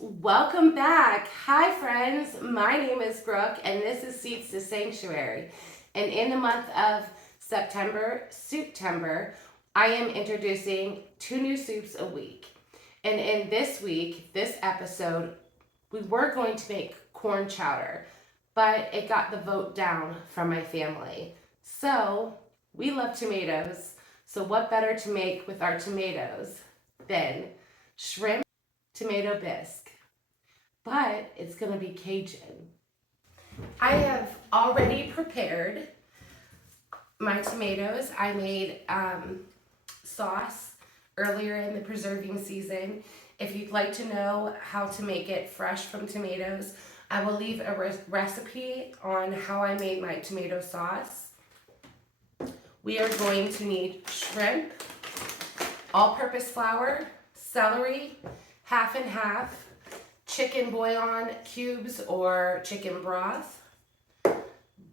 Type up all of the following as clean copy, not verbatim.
Welcome back. Hi friends, my name is Brooke and this is Seeds to Sanctuary. And in the month of September, I am introducing 2 new soups a week. And in this episode, we were going to make corn chowder, but it got the vote down from my family. So we love tomatoes. So what better to make with our tomatoes than shrimp tomato bisque? But it's going to be Cajun. I have already prepared my tomatoes. I made sauce earlier in the preserving season. If you'd like to know how to make it fresh from tomatoes, I will leave a recipe on how I made my tomato sauce. We are going to need shrimp, all-purpose flour, celery, half and half, chicken bouillon cubes or chicken broth,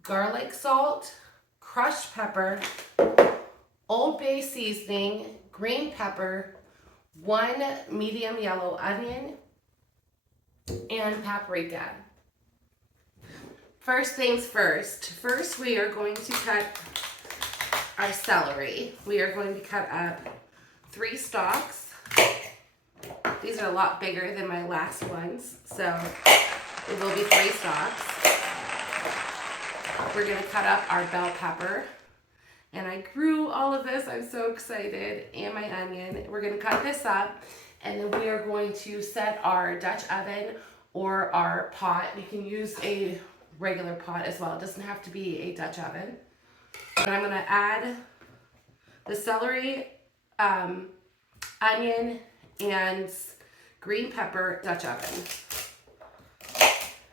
garlic salt, crushed pepper, Old Bay seasoning, green pepper, 1 medium yellow onion, and paprika. First things first. First, we are going to cut our celery. We are going to cut up 3 stalks. These are a lot bigger than my last ones, so it will be 3 stalks. We're going to cut up our bell pepper. And I grew all of this. I'm so excited. And my onion. We're going to cut this up, and then we are going to set our Dutch oven or our pot. You can use a regular pot as well. It doesn't have to be a Dutch oven. But I'm going to add the celery, onion, and green pepper Dutch oven.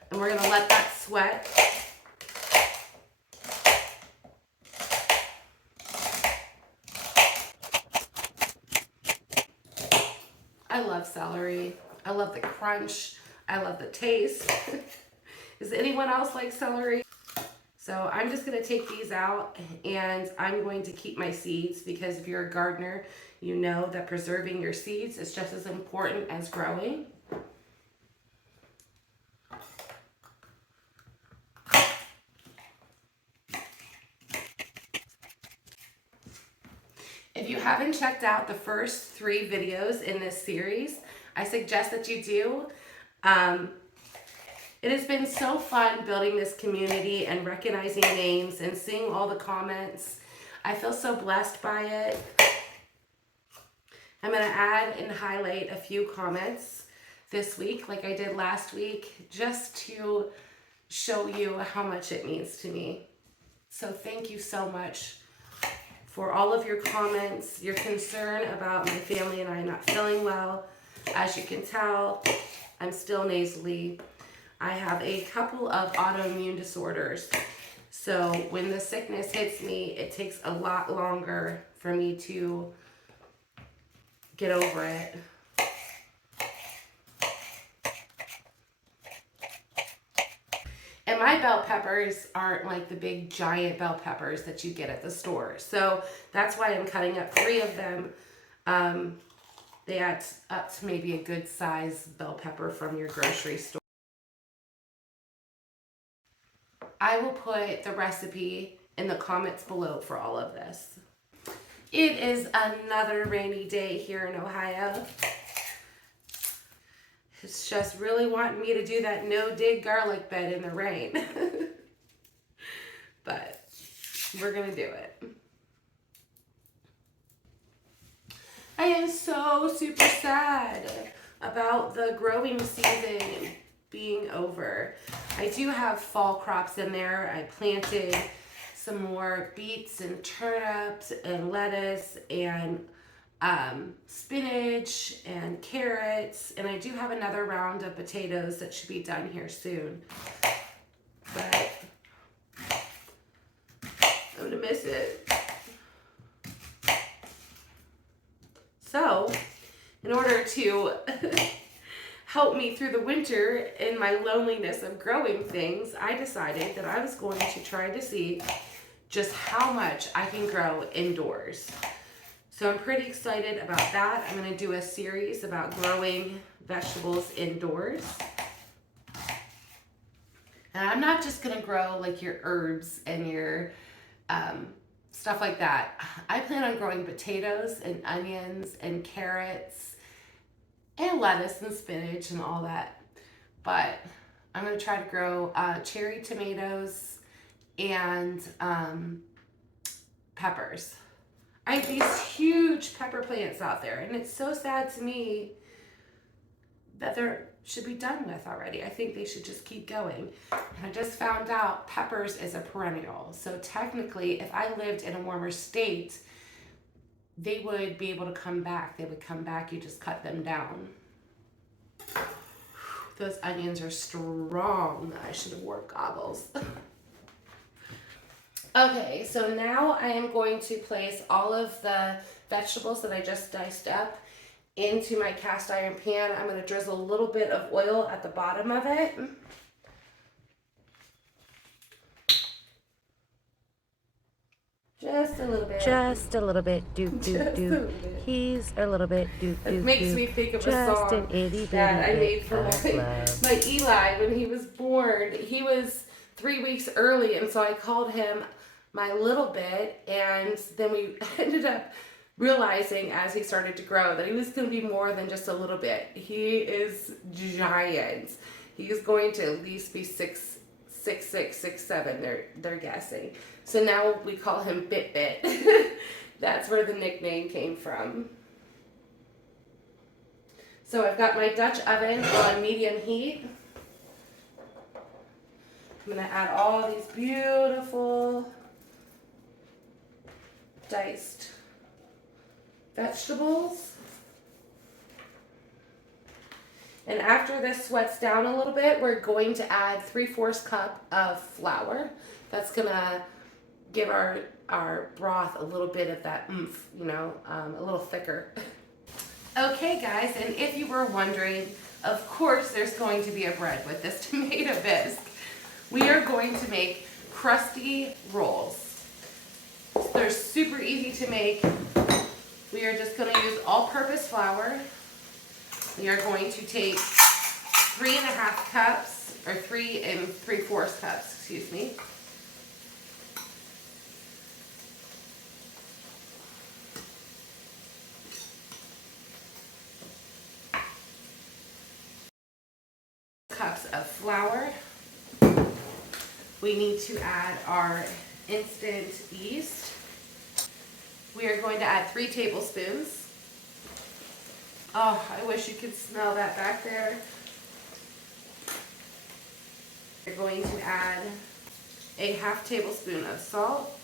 And we're going to let that sweat. I love celery. I love the crunch. I love the taste. Does anyone else like celery? So I'm just going to take these out, and I'm going to keep my seeds, because if you're a gardener, you know that preserving your seeds is just as important as growing. If you haven't checked out the first 3 videos in this series, I suggest that you do. It has been so fun building this community and recognizing names and seeing all the comments. I feel so blessed by it. I'm going to add and highlight a few comments this week, like I did last week, just to show you how much it means to me. So thank you so much for all of your comments, your concern about my family and I not feeling well. As you can tell, I'm still nasally. I have a couple of autoimmune disorders. So when the sickness hits me, it takes a lot longer for me to get over it. And my bell peppers aren't like the big giant bell peppers that you get at the store. So that's why I'm cutting up 3 of them. They add up to maybe a good size bell pepper from your grocery store. I will put the recipe in the comments below for all of this. It is another rainy day here in Ohio. It's just really wanting me to do that no-dig garlic bed in the rain. But we're going to do it. I am so super sad about the growing season being over. I do have fall crops in there. I planted some more beets and turnips and lettuce and spinach and carrots, and I do have another round of potatoes that should be done here soon. But I'm gonna miss it. So, in order to help me through the winter in my loneliness of growing things, I decided that I was going to try to see just how much I can grow indoors. So I'm pretty excited about that. I'm going to do a series about growing vegetables indoors. And I'm not just gonna grow like your herbs and your stuff like that. I plan on growing potatoes and onions and carrots and lettuce and spinach and all that. But I'm gonna try to grow cherry tomatoes and peppers. I have these huge pepper plants out there, and it's so sad to me that they should be done with already. I think they should just keep going. And I just found out peppers is a perennial. So technically, if I lived in a warmer state, they would be able to come back. They would come back, you just cut them down. Those onions are strong. I should have worn goggles. Okay, so now I am going to place all of the vegetables that I just diced up into my cast iron pan. I'm going to drizzle a little bit of oil at the bottom of it. Just a little bit. Just a little bit. Doop, doop, doop. He's a little bit. Doop, doop, doop. It makes me think of a song that I made for my Eli when he was born. He was 3 weeks early, and so I called him my little bit, and then we ended up realizing as he started to grow that he was going to be more than just a little bit. He is giant. He is going to at least be 6'6", 6'7", they're guessing. So now we call him Bit Bit. That's where the nickname came from. So I've got my Dutch oven on medium heat. I'm going to add all these beautiful diced vegetables. And after this sweats down a little bit, we're going to add 3/4 cup of flour. That's gonna give our broth a little bit of that oomph, you know, a little thicker. Okay guys, and if you were wondering, of course there's going to be a bread with this tomato bisque. We are going to make crusty rolls. They're super easy to make. We are just going to use all-purpose flour. We are going to take 3.5 cups, or 3 3/4 cups, excuse me. Cups of flour. We need to add our instant yeast. We are going to add 3 tablespoons. Oh, I wish you could smell that back there. We're going to add a 1/2 tablespoon of salt.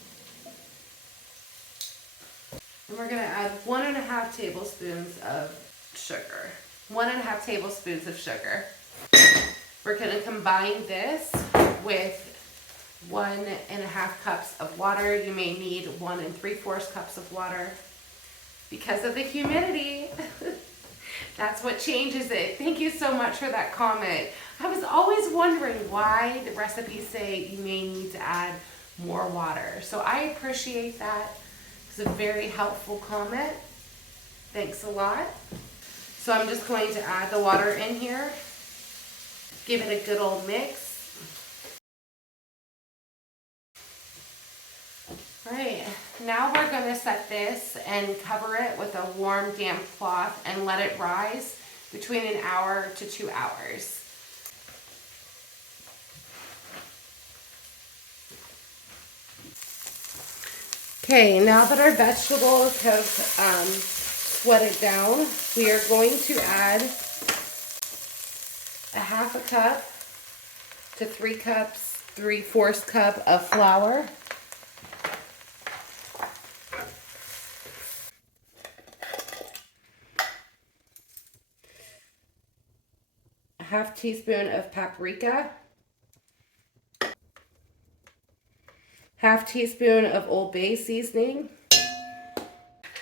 And we're going to add 1.5 tablespoons of sugar. 1.5 tablespoons of sugar. We're going to combine this with 1.5 cups of water. You may need 1 3/4 cups of water because of the humidity. That's what changes it. Thank you so much for that comment. I was always wondering why the recipes say you may need to add more water. So I appreciate that. It's a very helpful comment. Thanks a lot. So I'm just going to add the water in here. Give it a good old mix. Alright, now we're going to set this and cover it with a warm, damp cloth and let it rise between 1 hour to 2 hours. Okay, now that our vegetables have sweated down, we are going to add 1/2 cup to 3 cups, 3/4 cup of flour. A 1/2 teaspoon of paprika. 1/2 teaspoon of Old Bay seasoning.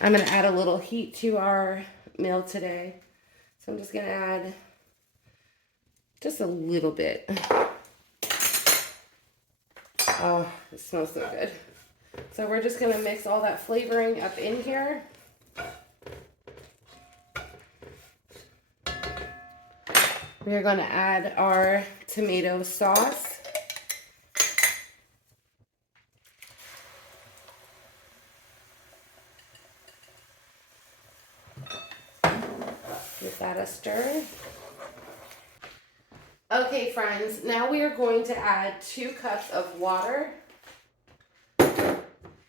I'm going to add a little heat to our meal today. So I'm just going to add just a little bit. Oh, it smells so good. So we're just going to mix all that flavoring up in here. We're going to add our tomato sauce. Give that a stir. Okay, friends, now we are going to add 2 cups of water.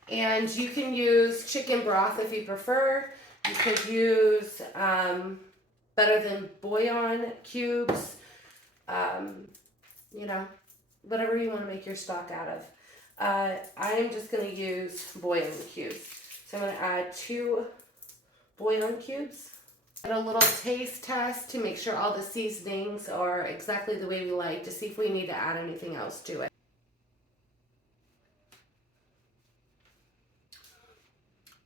And you can use chicken broth if you prefer. You could use better than bouillon cubes. You know, whatever you want to make your stock out of. I'm just going to use bouillon cubes. So I'm going to add 2 bouillon cubes. And a little taste test to make sure all the seasonings are exactly the way we like, to see if we need to add anything else to it.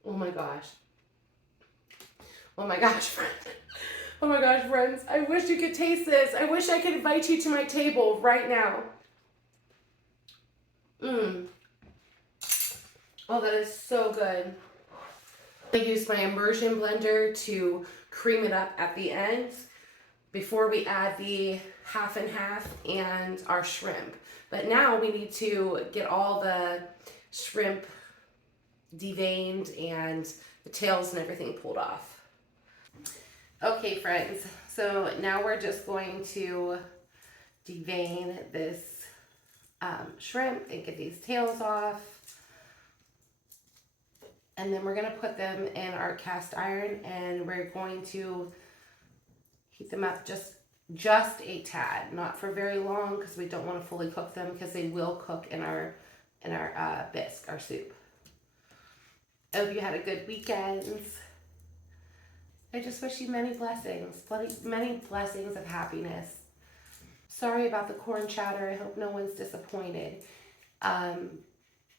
Oh my gosh. Oh my gosh, friends. Oh my gosh, friends. I wish you could taste this. I wish I could invite you to my table right now. Oh, that is so good. I use my immersion blender to cream it up at the end before we add the half and half and our shrimp. But now we need to get all the shrimp deveined and the tails and everything pulled off. Okay, friends, so now we're just going to devein this shrimp and get these tails off. And then we're going to put them in our cast iron, and we're going to heat them up just a tad, not for very long, because we don't want to fully cook them, because they will cook in our bisque, our soup. I hope you had a good weekend. I just wish you many blessings of happiness. Sorry about the corn chowder. I hope no one's disappointed.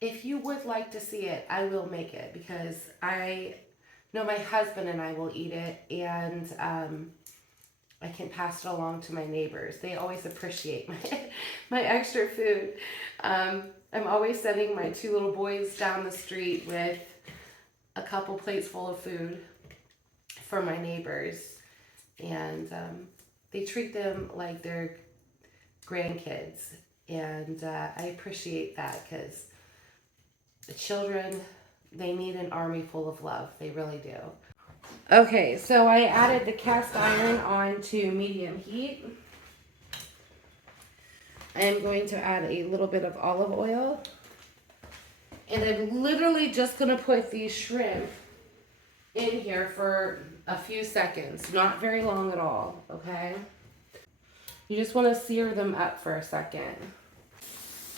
If you would like to see it, I will make it, because I know my husband and I will eat it, and I can pass it along to my neighbors. They always appreciate my extra food. I'm always sending my 2 little boys down the street with a couple plates full of food for my neighbors, and they treat them like they're grandkids, and I appreciate that, because the children, they need an army full of love. They really do. Okay, so I added the cast iron onto medium heat. I am going to add a little bit of olive oil. And I'm literally just going to put these shrimp in here for a few seconds. Not very long at all, okay? You just want to sear them up for a second.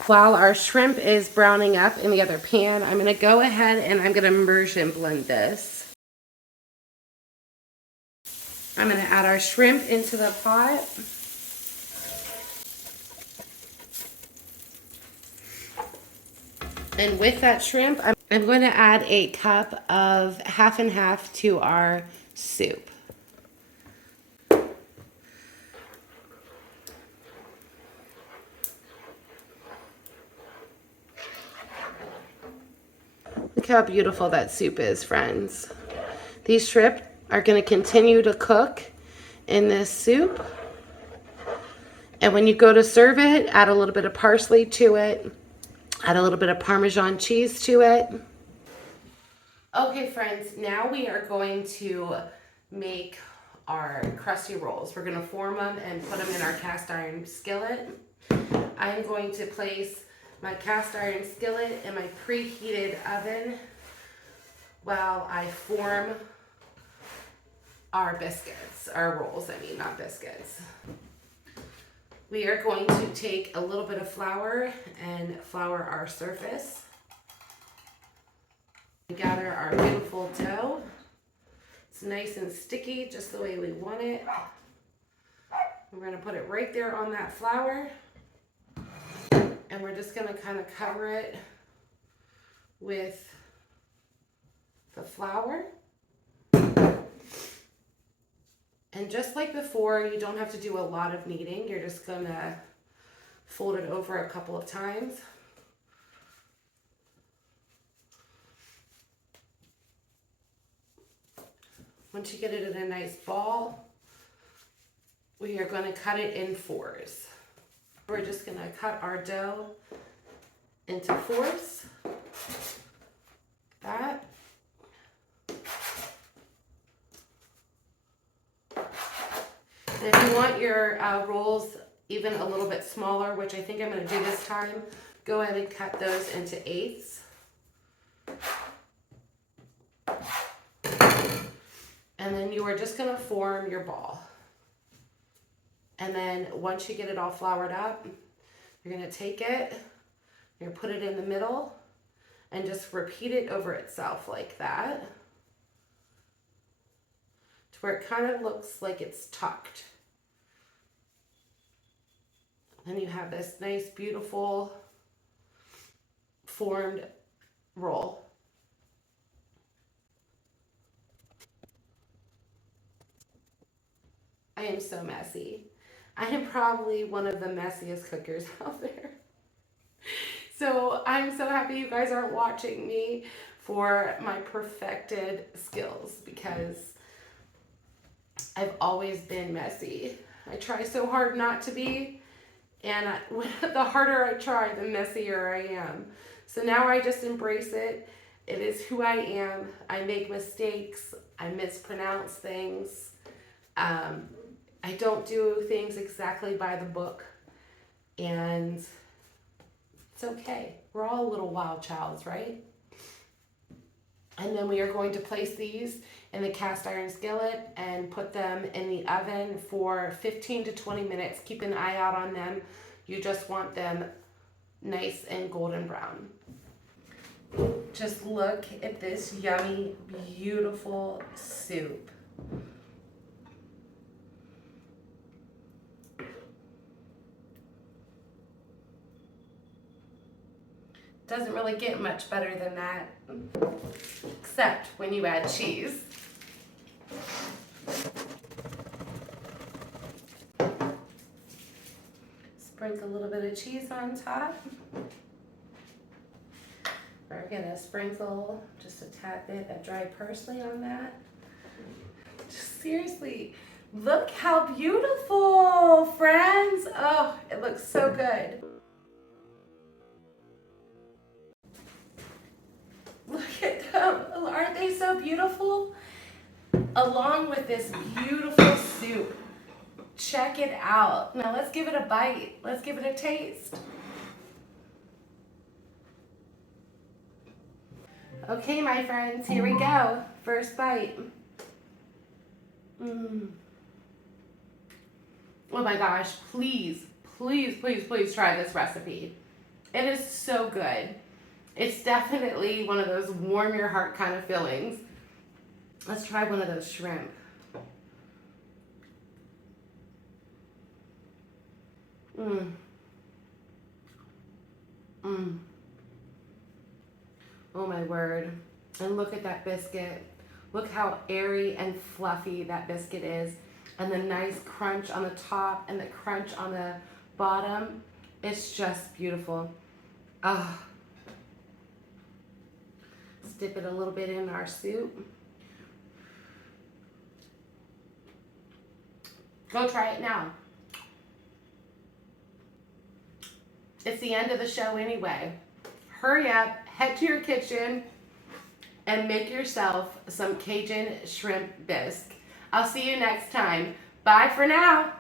While our shrimp is browning up in the other pan, I'm going to go ahead and I'm going to immersion blend this. I'm going to add our shrimp into the pot. And with that shrimp, I'm going to add a cup of half and half to our soup. Look how beautiful that soup is, friends. These shrimp are going to continue to cook in this soup. And when you go to serve it, add a little bit of parsley to it. Add a little bit of Parmesan cheese to it. Okay, friends, now we are going to make our crusty rolls. We're going to form them and put them in our cast iron skillet. I'm going to place my cast iron skillet in my preheated oven while I form our biscuits, our rolls, I mean, not biscuits. We are going to take a little bit of flour and flour our surface. Gather our beautiful dough. It's nice and sticky, just the way we want it. We're going to put it right there on that flour. And we're just going to kind of cover it with the flour. And just like before, you don't have to do a lot of kneading. You're just going to fold it over a couple of times. Once you get it in a nice ball, we are going to cut it in fours. We're just going to cut our dough into fours. That. And if you want your rolls even a little bit smaller, which I think I'm going to do this time, go ahead and cut those into eighths. And then you are just going to form your ball. And then once you get it all floured up, you're going to take it, you're going to put it in the middle, and just repeat it over itself like that, to where it kind of looks like it's tucked. Then you have this nice, beautiful, formed roll. I am so messy. I am probably one of the messiest cookers out there. So I'm so happy you guys aren't watching me for my perfected skills, because I've always been messy. I try so hard not to be, and the harder I try, the messier I am. So now I just embrace it. It is who I am. I make mistakes. I mispronounce things. I don't do things exactly by the book, and it's okay. We're all little wild childs, right? And then we are going to place these in the cast iron skillet and put them in the oven for 15 to 20 minutes. Keep an eye out on them. You just want them nice and golden brown. Just look at this yummy, beautiful soup. Doesn't really get much better than that, except when you add cheese. Sprinkle a little bit of cheese on top. We're gonna sprinkle just a tad bit of dry parsley on that. Just seriously, look how beautiful, friends. Oh, it looks so good. Look at them. Aren't they so beautiful? Along with this beautiful soup. Check it out. Now let's give it a bite. Let's give it a taste. Okay, my friends, here we go. First bite. Oh my gosh, please, please, please, please try this recipe. It is so good. It's definitely one of those warm your heart kind of feelings. Let's try one of those shrimp. Oh my word. And look at that biscuit. Look how airy and fluffy that biscuit is. And the nice crunch on the top and the crunch on the bottom. It's just beautiful. Ah. Let's dip it a little bit in our soup. Go try it now. It's the end of the show anyway. Hurry up, head to your kitchen, and make yourself some Cajun shrimp bisque. I'll see you next time. Bye for now.